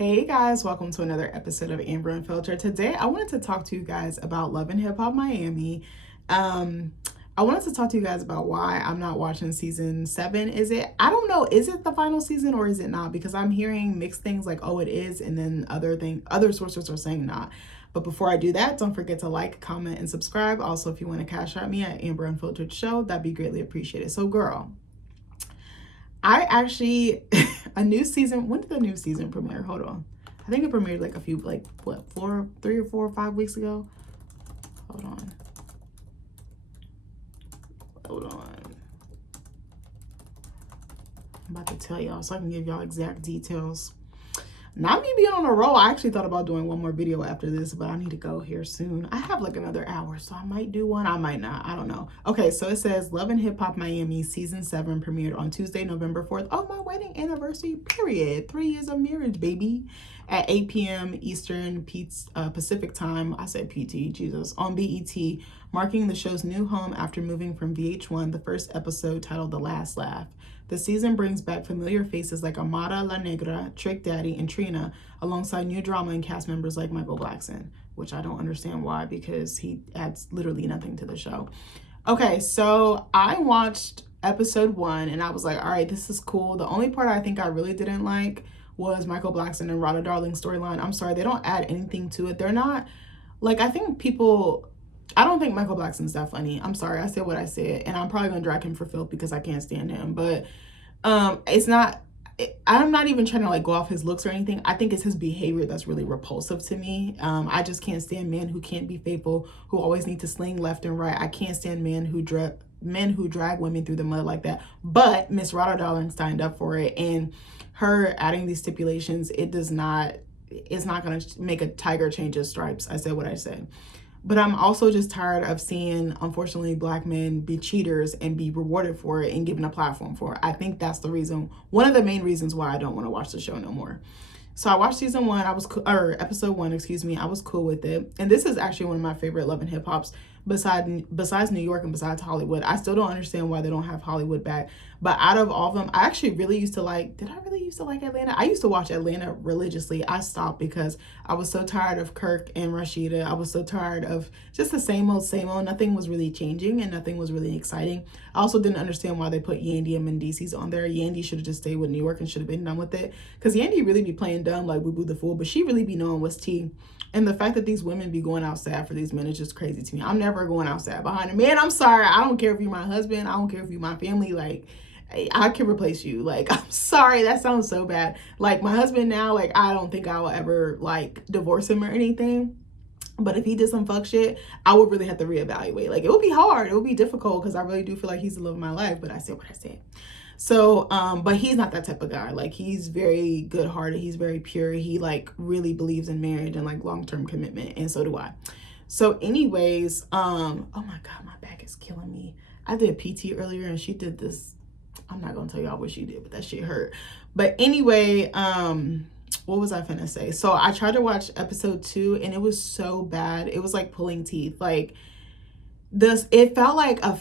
Hey guys, welcome to another episode of Amber Unfiltered. Today I wanted to talk to you guys about Love and Hip Hop Miami. Um, I wanted to talk to you guys about why I'm not watching season 7. I don't know, is it the final season or is it not? Because I'm hearing mixed things like, oh, it is, and then other sources are saying not. But before I do that, don't forget to like, comment, and subscribe. Also, if you want to cash out me at Amber Unfiltered Show, that'd be greatly appreciated. So girl, I actually a new season. When did the new season premiere? Hold on. I think it premiered like a few, like what, 3 or 4 or 5 weeks ago. Hold on. Hold on. I'm about to tell y'all so I can give y'all exact details. Not me being on a roll. I actually thought about doing one more video after this, but I need to go here soon. I have like another hour, so I might do one. I might not. I don't know. Okay, so it says Love and Hip Hop Miami season 7 premiered on Tuesday, November 4th. Oh, my wedding anniversary, period. 3 years of marriage, baby. At 8 p.m. Eastern Pacific time. I said PT, Jesus. On BET, marking the show's new home after moving from VH1, the first episode titled The Last Laugh. The season brings back familiar faces like Amara La Negra, Trick Daddy, and Trina, alongside new drama and cast members like Michael Blackson, which I don't understand why, because he adds literally nothing to the show. Okay, so I watched episode 1 and I was like, all right, this is cool. The only part I think I really didn't like was Michael Blackson and Rada Darling's storyline. I'm sorry, they don't add anything to it. They're not, like, I don't think Michael Blackson's that funny. I'm sorry, I said what I said, and I'm probably gonna drag him for filth because I can't stand him. But it's not. I'm not even trying to like go off his looks or anything. I think it's his behavior that's really repulsive to me. I just can't stand men who can't be faithful, who always need to sling left and right. I can't stand men who drag women through the mud like that. But Miss Rada Darling signed up for it, and her adding these stipulations, it's not going to make a tiger change his stripes. I said what I said. But I'm also just tired of seeing, unfortunately, Black men be cheaters and be rewarded for it and given a platform for it. I think that's the reason, one of the main reasons why I don't want to watch the show no more. So I watched season 1, episode 1, excuse me. I was cool with it. And this is actually one of my favorite Love and Hip Hops besides New York and besides Hollywood. I still don't understand why they don't have Hollywood back. But out of all of them, I actually really used to like, did I really used to like Atlanta? I used to watch Atlanta religiously. I stopped because I was so tired of Kirk and Rashida. I was so tired of just the same old, same old. Nothing was really changing and nothing was really exciting. I also didn't understand why they put Yandy and Mendeecees on there. Yandy should have just stayed with New York and should have been done with it. Because Yandy really be playing dumb like Boo Boo the Fool, but she really be knowing what's tea. And the fact that these women be going outside for these men is just crazy to me. I'm never going outside behind a man. I'm sorry. I don't care if you're my husband. I don't care if you're my family. Like, I can replace you. Like, I'm sorry. That sounds so bad. Like, my husband now, like, I don't think I will ever, like, divorce him or anything. But if he did some fuck shit, I would really have to reevaluate. Like, it would be hard. It would be difficult because I really do feel like he's the love of my life. But I said what I said. So, but he's not that type of guy. Like, he's very good-hearted. He's very pure. He, like, really believes in marriage and, like, long-term commitment. And so do I. So, anyways, oh, my God, my back is killing me. I did PT earlier, and she did this. I'm not going to tell y'all what she did, but that shit hurt. But anyway, what was I finna say? So, I tried to watch episode 2, and it was so bad. It was, like, pulling teeth. Like, it felt like a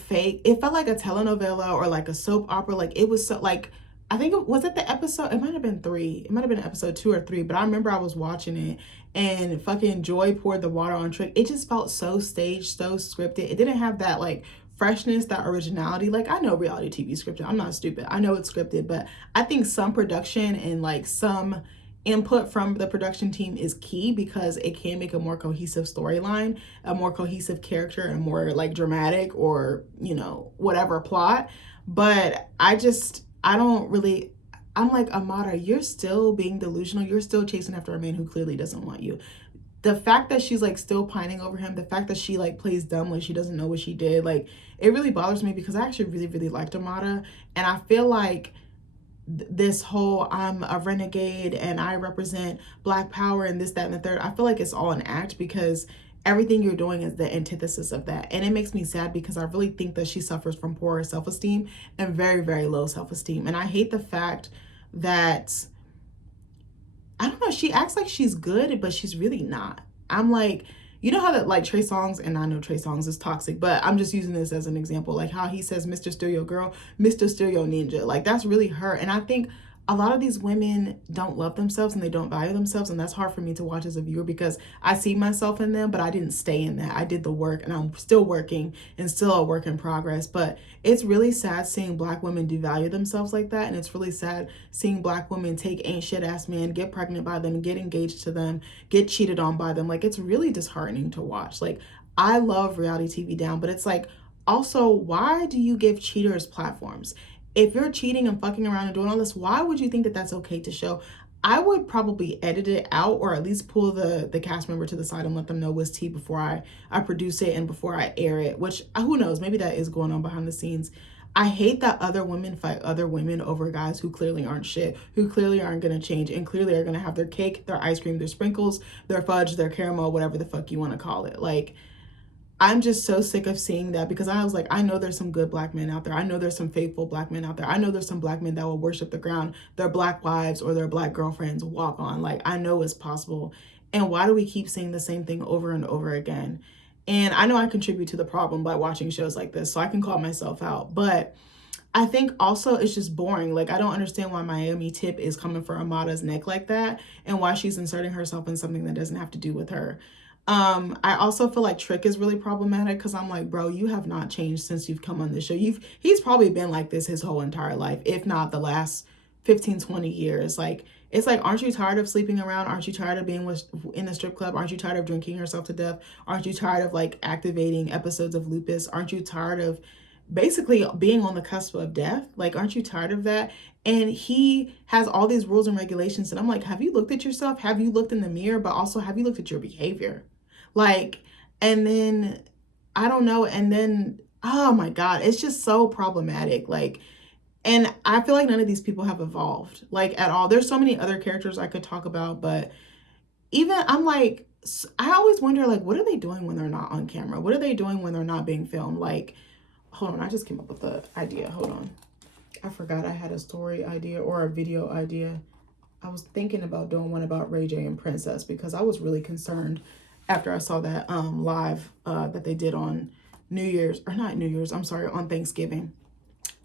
telenovela or like a soap opera. Like, it was so, like, I think was it the episode, it might have been 3, it might have been episode 2 or 3, but I remember I was watching it and fucking Joy poured the water on Trick. It just felt so staged, so scripted. It didn't have that like freshness, that originality. Like, I know reality TV is scripted, I'm not stupid, I know it's scripted, but I think some production and like some input from the production team is key because it can make a more cohesive storyline, a more cohesive character, and more like dramatic or, you know, whatever plot. But I'm like, Amara, you're still being delusional. You're still chasing after a man who clearly doesn't want you. The fact that she's like still pining over him, the fact that she like plays dumb, like she doesn't know what she did, like, it really bothers me because I actually really, really liked Amara. And I feel like this whole I'm a renegade and I represent Black power and this, that, and the third, I feel like it's all an act because everything you're doing is the antithesis of that. And it makes me sad because I really think that she suffers from poor self-esteem and very, very low self-esteem. And I hate the fact that, I don't know, she acts like she's good, but she's really not. I'm like, you know how that like Trey Songz, and I know Trey Songz is toxic, but I'm just using this as an example, like how he says Mr. Stereo Girl, Mr. Stereo Ninja, like that's really her. And I think a lot of these women don't love themselves and they don't value themselves, and that's hard for me to watch as a viewer because I see myself in them, but I didn't stay in that. I did the work and I'm still working and still a work in progress. But it's really sad seeing Black women devalue themselves like that, and it's really sad seeing Black women take ain't shit ass men, get pregnant by them, get engaged to them, get cheated on by them. Like, it's really disheartening to watch. Like, I love reality TV down, but it's like, also, why do you give cheaters platforms? If you're cheating and fucking around and doing all this, why would you think that that's okay to show? I would probably edit it out, or at least pull the cast member to the side and let them know what's tea before I produce it and before I air it, which who knows, maybe that is going on behind the scenes. I hate that other women fight other women over guys who clearly aren't shit, who clearly aren't going to change, and clearly are going to have their cake, their ice cream, their sprinkles, their fudge, their caramel, whatever the fuck you want to call it. Like, I'm just so sick of seeing that, because I was like, I know there's some good Black men out there. I know there's some faithful Black men out there. I know there's some Black men that will worship the ground their Black wives or their Black girlfriends walk on. Like, I know it's possible. And why do we keep saying the same thing over and over again? And I know I contribute to the problem by watching shows like this, so I can call myself out. But I think also it's just boring. Like, I don't understand why Miami Tip is coming for Amada's neck like that, and why she's inserting herself in something that doesn't have to do with her. I also feel like Trick is really problematic, because I'm like, bro, you have not changed since you've come on this show. He's probably been like this his whole entire life, if not the last 15, 20 years. Like, it's like, aren't you tired of sleeping around? Aren't you tired of being in a strip club? Aren't you tired of drinking yourself to death? Aren't you tired of like activating episodes of lupus? Aren't you tired of basically being on the cusp of death? Like, aren't you tired of that? And he has all these rules and regulations, and I'm like, have you looked at yourself? Have you looked in the mirror? But also, have you looked at your behavior? Like, and then, I don't know, and then, oh my God, it's just so problematic. Like, and I feel like none of these people have evolved, like, at all. There's so many other characters I could talk about, but even, I'm like, I always wonder, like, what are they doing when they're not on camera? What are they doing when they're not being filmed? Like, hold on, I just came up with the idea. Hold on. I forgot I had a story idea or a video idea. I was thinking about doing one about Ray J and Princess, because I was really concerned after I saw that live that they did on New Year's, or not New Year's, I'm sorry, on Thanksgiving.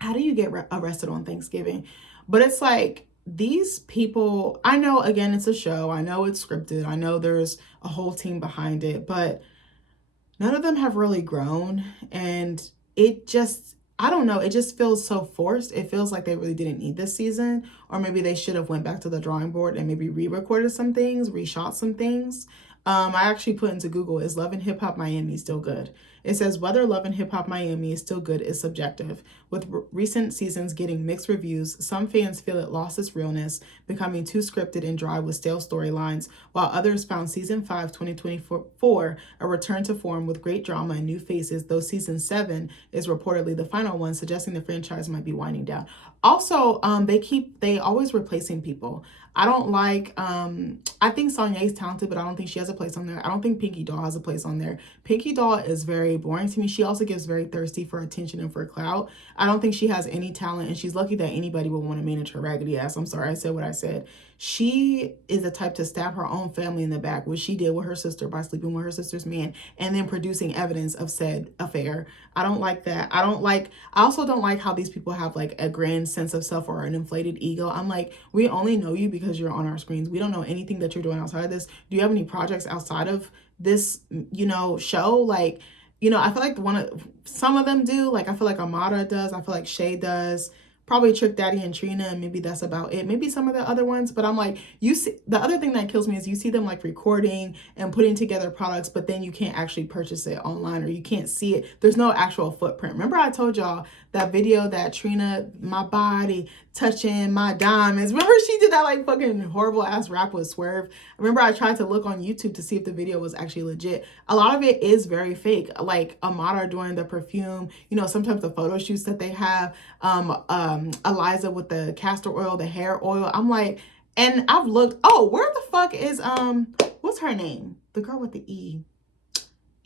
How do you get arrested on Thanksgiving? But it's like, these people, I know, again, it's a show. I know it's scripted. I know there's a whole team behind it, but none of them have really grown. And it just, I don't know, it just feels so forced. It feels like they really didn't need this season, or maybe they should have went back to the drawing board and maybe re-recorded some things, reshot some things. I actually put into Google, is Love and Hip Hop Miami still good? It says whether Love and Hip Hop Miami is still good is subjective. With recent seasons getting mixed reviews, some fans feel it lost its realness, becoming too scripted and dry with stale storylines, while others found season 5, 2024, a return to form with great drama and new faces, though season 7 is reportedly the final one, suggesting the franchise might be winding down. Also, they always replacing people. I don't like, I think Sonya is talented, but I don't think she has a place on there. I don't think Pinky Doll has a place on there. Pinky Doll is very boring to me. She also gives very thirsty for attention and for clout. I don't think she has any talent, and she's lucky that anybody would want to manage her raggedy ass. I'm sorry, I said what I said. She is the type to stab her own family in the back, which she did with her sister by sleeping with her sister's man and then producing evidence of said affair. I don't like that. I also don't like how these people have like a grand sense of self or an inflated ego. I'm like, we only know you because you're on our screens. We don't know anything that you're doing outside of this. Do you have any projects outside of this, show? Like, I feel like some of them do. Like, I feel like Amada does. I feel like Shay does. Probably Trick Daddy and Trina, and maybe that's about it. Maybe some of the other ones, but I'm like, you see, the other thing that kills me is you see them like recording and putting together products, but then you can't actually purchase it online, or you can't see it. There's no actual footprint. Remember I told y'all that video that Trina, my body touching my diamonds. Remember she did that like fucking horrible ass rap with Swerve? Remember I tried to look on YouTube to see if the video was actually legit. A lot of it is very fake. Like Amada doing the perfume, sometimes the photo shoots that they have, Eliza with the castor oil, the hair oil. I'm like, and I've looked, where the fuck is, what's her name? The girl with the E.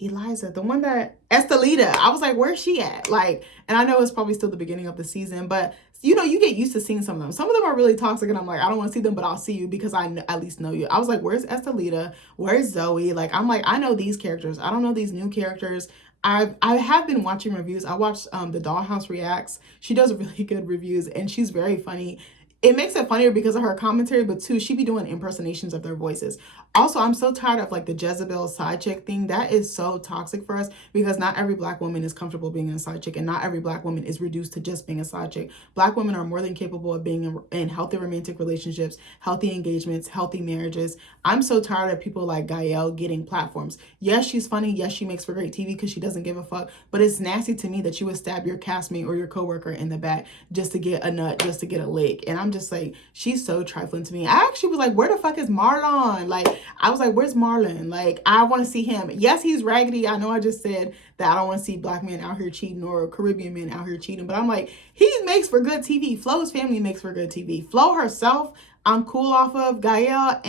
Eliza, the one that, Estelita. I was like, where's she at? Like, and I know it's probably still the beginning of the season, but you get used to seeing some of them. Some of them are really toxic, and I'm like, I don't want to see them, but I'll see you because I at least know you. I was like, where's Estelita? Where's Zoe? Like, I'm like, I know these characters. I don't know these new characters. I have been watching reviews. I watched the Dollhouse Reacts. She does really good reviews, and she's very funny. it makes it funnier because of her commentary, but two, she be doing impersonations of their voices. Also, I'm so tired of like the Jezebel side chick thing. That is so toxic for us because not every Black woman is comfortable being a side chick, and not every Black woman is reduced to just being a side chick. Black women are more than capable of being in healthy romantic relationships, healthy engagements, healthy marriages. I'm so tired of people like Gael getting platforms. Yes, she's funny. Yes, she makes for great TV because she doesn't give a fuck. But it's nasty to me that you would stab your castmate or your coworker in the back just to get a nut, just to get a lick. And I'm just like, she's so trifling to me. I actually was like, where the fuck is Marlon? Like, I was like, where's Marlon? Like, I want to see him. Yes, he's raggedy. I know I just said that I don't want to see Black men out here cheating or Caribbean men out here cheating. But I'm like, he makes for good TV. Flo's family makes for good TV. Flo herself, I'm cool off of Gael.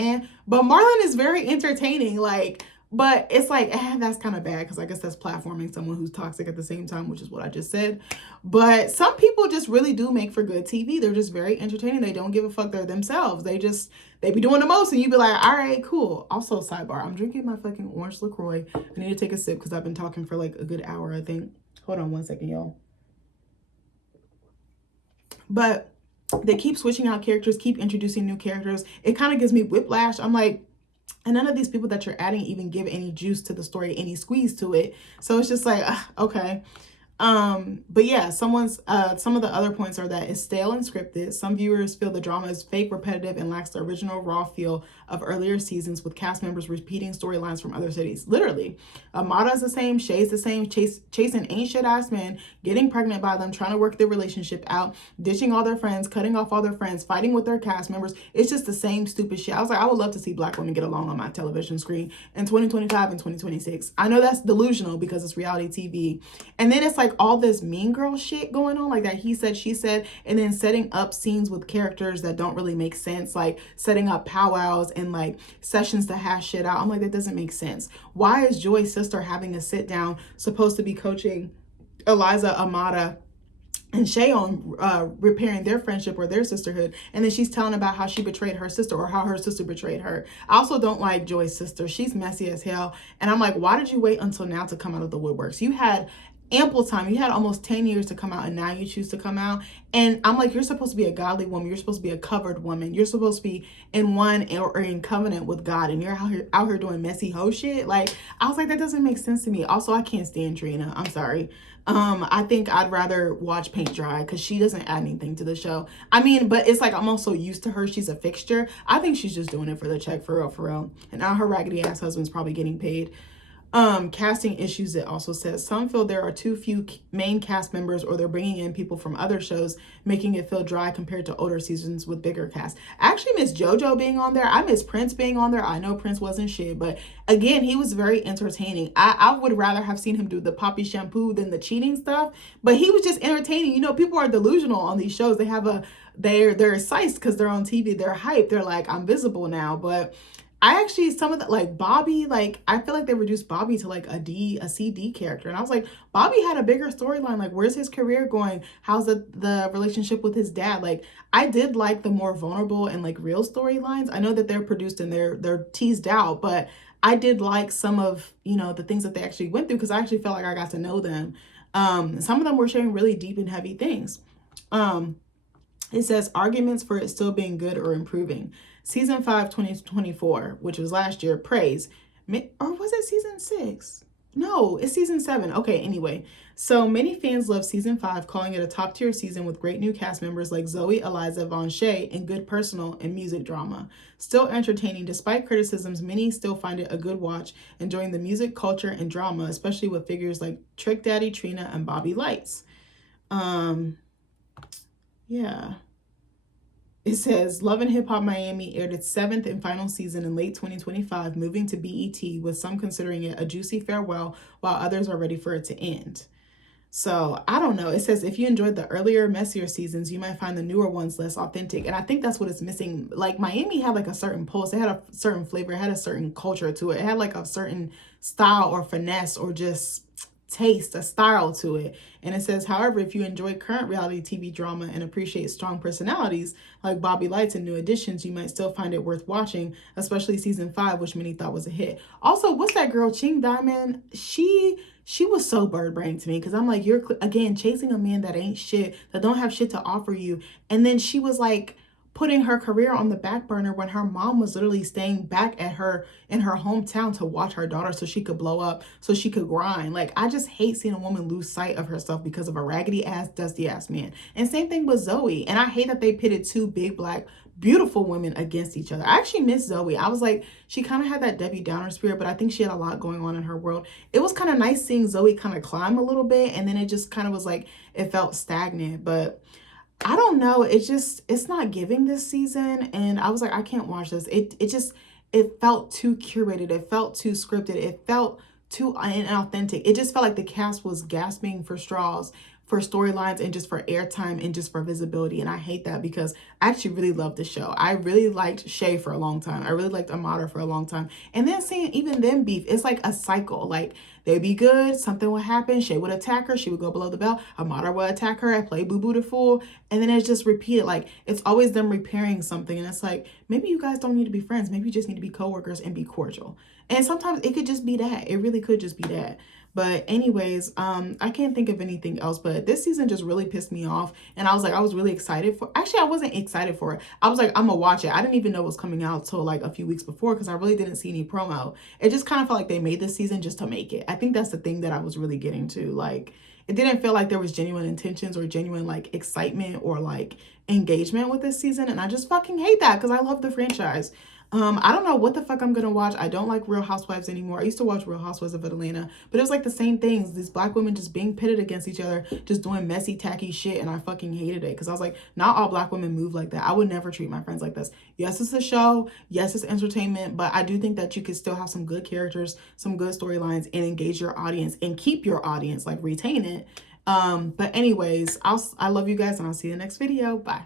But Marlon is very entertaining. Like, but it's like, that's kind of bad because I guess that's platforming someone who's toxic at the same time, which is what I just said. But some people just really do make for good TV. They're just very entertaining. They don't give a fuck. They're themselves. They be doing the most, and you be like, all right, cool. Also, sidebar, I'm drinking my fucking orange LaCroix. I need to take a sip because I've been talking for like a good hour, I think. Hold on one second, y'all. But they keep switching out characters, keep introducing new characters. It kind of gives me whiplash. I'm like, and none of these people that you're adding even give any juice to the story, any squeeze to it. So it's just like, okay. But yeah, some of the other points are that it's stale and scripted. Some viewers feel the drama is fake, repetitive, and lacks the original raw feel of earlier seasons with cast members repeating storylines from other cities. Literally, Amada's the same, Shay's the same, chasing ain't shit ass men, getting pregnant by them, trying to work their relationship out, ditching all their friends, cutting off all their friends, fighting with their cast members. It's just the same stupid shit. I was like, I would love to see Black women get along on my television screen in 2025 and 2026. I know that's delusional because it's reality TV. And then it's like all this mean girl shit going on, like that he said, she said, and then setting up scenes with characters that don't really make sense, like setting up powwows and like sessions to hash shit out. I'm like, that doesn't make sense. Why is Joy's sister having a sit down, supposed to be coaching Eliza, Amada, and Shay on repairing their friendship or their sisterhood, and then she's telling about how she betrayed her sister or how her sister betrayed her. I also don't like Joy's sister. She's messy as hell, and I'm like, why did you wait until now to come out of the woodworks? You had ample time. You had almost 10 years to come out, and now you choose to come out. And I'm like, you're supposed to be a godly woman. You're supposed to be a covered woman. You're supposed to be in one or in covenant with God, and you're out here doing messy hoe shit. Like, I was like, that doesn't make sense to me. Also, I can't stand Trina. I'm sorry. I think I'd rather watch paint dry because she doesn't add anything to the show. I mean, but it's like I'm also used to her. She's a fixture. I think she's just doing it for the check, for real, for real. And now her raggedy ass husband's probably getting paid. Casting issues, it also says some feel there are too few main cast members, or they're bringing in people from other shows, making it feel dry compared to older seasons with bigger cast. I actually miss JoJo being on there. I miss Prince being on there. I know Prince wasn't shit, but again, he was very entertaining. I would rather have seen him do the poppy shampoo than the cheating stuff, but he was just entertaining. You know, people are delusional on these shows. They have they're psyched because they're on TV. They're hyped. They're like, I'm visible now, but I actually, some of the, like Bobby, like I feel like they reduced Bobby to like a CD character. And I was like, Bobby had a bigger storyline. Like, where's his career going? How's the relationship with his dad? Like, I did like the more vulnerable and like real storylines. I know that they're produced and they're teased out, but I did like some of, you know, the things that they actually went through because I actually felt like I got to know them. Some of them were sharing really deep and heavy things. It says arguments for it still being good or improving. Season 5, 2024, which was last year, praise. Or was it season 6? No, it's season 7. Okay, anyway. So many fans love season 5, calling it a top tier season with great new cast members like Zoe, Eliza, Von Shay, and good personal and music drama. Still entertaining despite criticisms, many still find it a good watch, enjoying the music, culture, and drama, especially with figures like Trick Daddy, Trina, and Bobby Lights. Yeah. It says Love and Hip Hop Miami aired its 7th and final season in late 2025, moving to BET, with some considering it a juicy farewell, while others are ready for it to end. So I don't know. It says if you enjoyed the earlier, messier seasons, you might find the newer ones less authentic. And I think that's what it's missing. Like Miami had like a certain pulse. It had a certain flavor. It had a certain culture to it. It had like a certain style or finesse or just taste, a style to it. And it says, however, if you enjoy current reality TV drama and appreciate strong personalities like Bobby Lights and new additions, you might still find it worth watching, especially season 5, which many thought was a hit. Also, what's that girl, Ching Diamond? She was so bird brain to me because I'm like, you're again chasing a man that ain't shit, that don't have shit to offer you. And then she was like putting her career on the back burner when her mom was literally staying back at her in her hometown to watch her daughter so she could blow up, so she could grind. Like, I just hate seeing a woman lose sight of herself because of a raggedy ass, dusty ass man. And same thing with Zoe. And I hate that they pitted two big black beautiful women against each other. I actually miss Zoe. I was like, she kind of had that Debbie Downer spirit, but I think she had a lot going on in her world. It was kind of nice seeing Zoe kind of climb a little bit, and then it just kind of was like, it felt stagnant. But I don't know. It's not giving this season. And I was like, I can't watch this. It felt too curated. It felt too scripted. It felt too inauthentic. It just felt like the cast was gasping for straws, for storylines, and just for airtime and just for visibility. And I hate that because I actually really loved the show. I really liked Shay for a long time. I really liked Amara for a long time. And then seeing even them beef, it's like a cycle. Like, they'd be good, something would happen, Shay would attack her, she would go below the belt, Amara would attack her, I play Boo Boo the Fool, and then it's just repeated. Like, it's always them repairing something, and it's like, maybe you guys don't need to be friends, maybe you just need to be coworkers and be cordial. And sometimes it could just be that. It really could just be that. But anyways, I can't think of anything else, but this season just really pissed me off. And I was like, I was really excited for, actually, I wasn't excited for it. I was like, I'm gonna watch it. I didn't even know it was coming out till like a few weeks before because I really didn't see any promo. It just kind of felt like they made this season just to make it. I think that's the thing that I was really getting to. Like, it didn't feel like there was genuine intentions or genuine like excitement or like engagement with this season. And I just fucking hate that because I love the franchise. I don't know what the fuck I'm gonna watch. I don't like Real Housewives anymore. I used to watch Real Housewives of Atlanta, but it was like the same things. These black women just being pitted against each other, just doing messy, tacky shit, and I fucking hated it because I was like, not all black women move like that. I would never treat my friends like this. Yes, it's a show. Yes, it's entertainment, but I do think that you could still have some good characters, some good storylines, and engage your audience and keep your audience, like retain it. But anyways, I love you guys, and I'll see you in the next video. Bye.